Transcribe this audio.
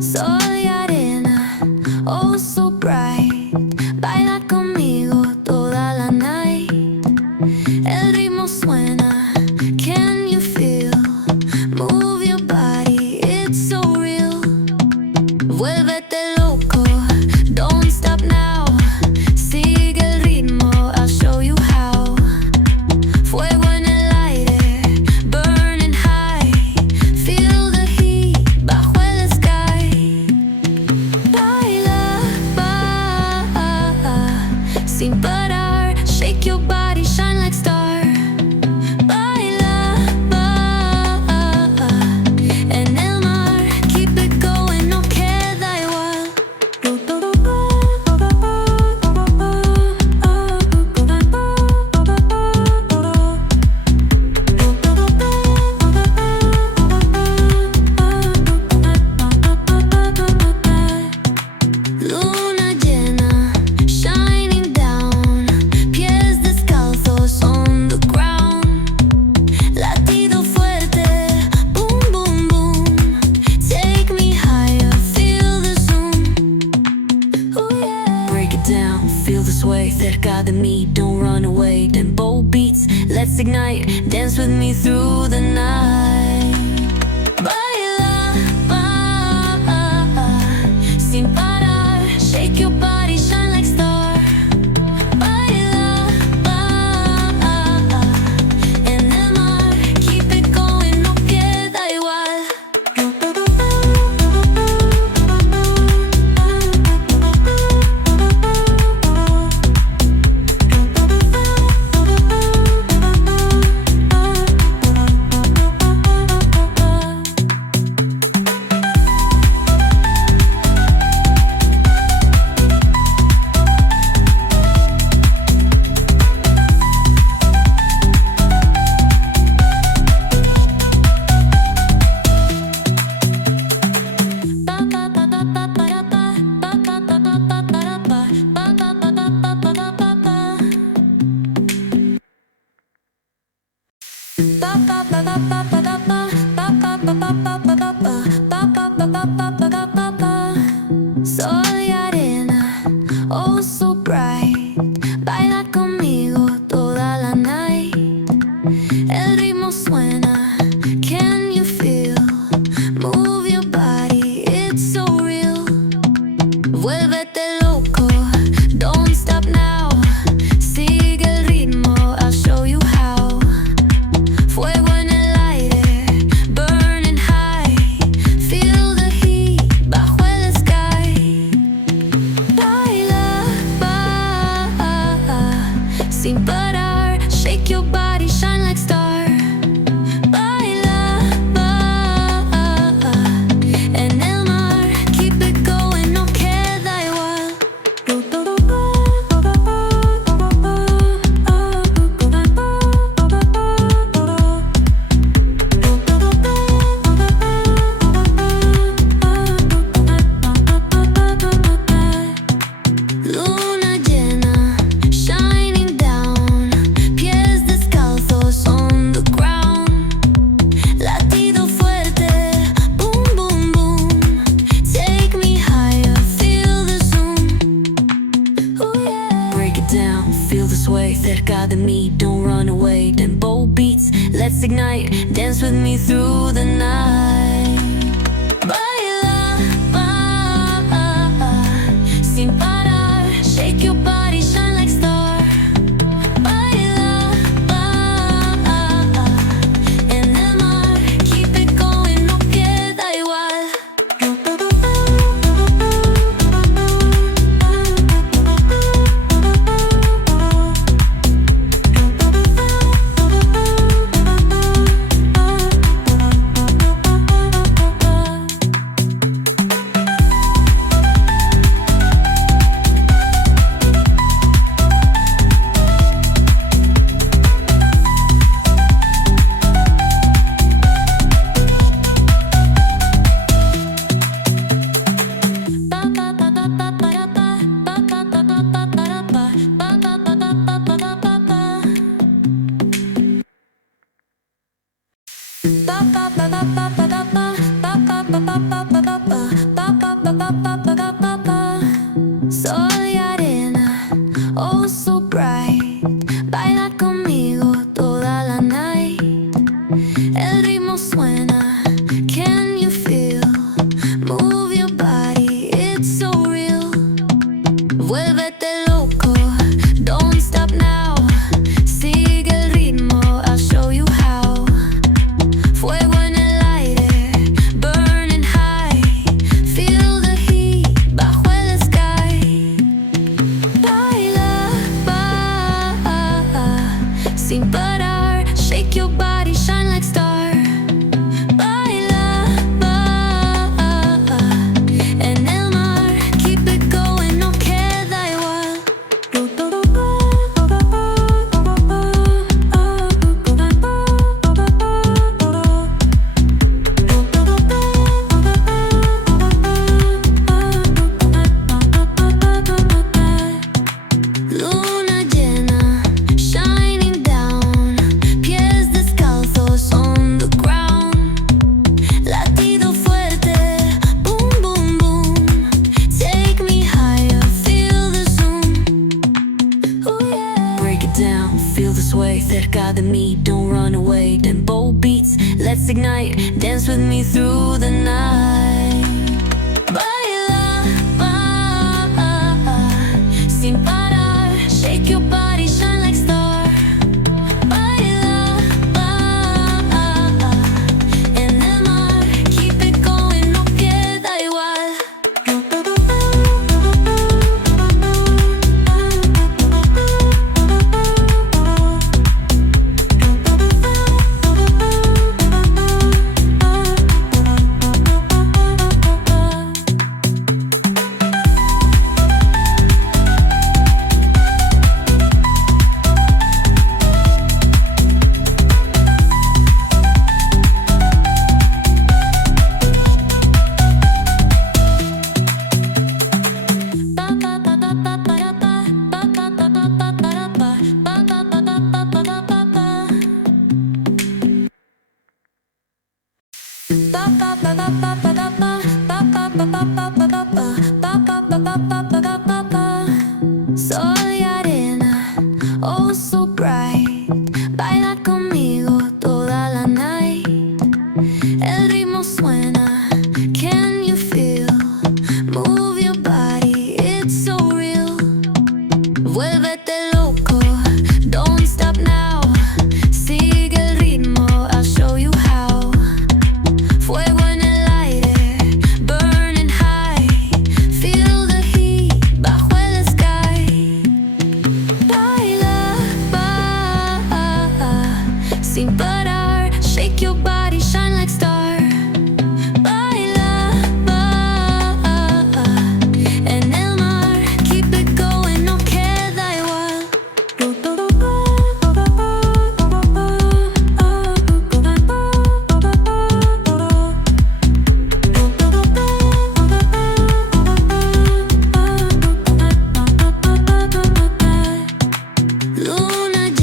Sol y arena, oh so bright. Baila conmigo toda la night. El ritmo suena, can you feel? Move your body, it's so real. Vuélvete loco, don't stop now. Sigue el ritmo, I'll show you how. Fuego en el aire, burning high. Feel the heat bajo el sky. Baila, sin parar. Shake your body, shine like star. Baila, en el mar. Keep it going, no queda igual. Luna llena, shining down. Pies descalzos on the ground. Latido fuerte, boom, boom, boom. Take me higher, feel the zoom. Oh yeah. Break it down, feel the sway. Cerca de mí, don't run away. Tempo beats, let's ignite. Dance with me through the night. Baila, sin parar. Shake your body, shine like star. Baila, en el mar. Keep it going, no queda igual. Sol y arena, oh so bright. Baila conmigo toda la night. El ritmo suena, can you feel? Move your body, it's so real. Vuélvete loco, don't stop now. Sigue el ritmo, I'll show you how. Fuego en el aire, burning high. Feel the heat bajo el sky. Baila, sin parar. Shake your body, shine like star. Baila, en el mar. Keep it going, no queda igual. Luna llena, shining down. Pies descalzos on the ground. Latido fuerte, boom, boom, boom. Take me higher, feel the zoom. Oh yeah. Break it down, feel the sway. Cerca de mí, don't run away. Tempo beats, let's ignite. Dance with me through the night. Baila, sin parar. Shake your body, shine like star. Baila, en el mar. Keep it going, no queda igual. sin parar. Shake your body, shine like star. Baila, en el mar. Keep it going, no queda igual. Luna llena, shining down. Pies descalzos on the ground. Latido fuerte, boom, boom, boom. Take me higher, feel the zoom. Oh yeah. Break it down, feel the sway. Cerca de mí, don't run away. Tempo beats, let's ignite. Dance with me through the night.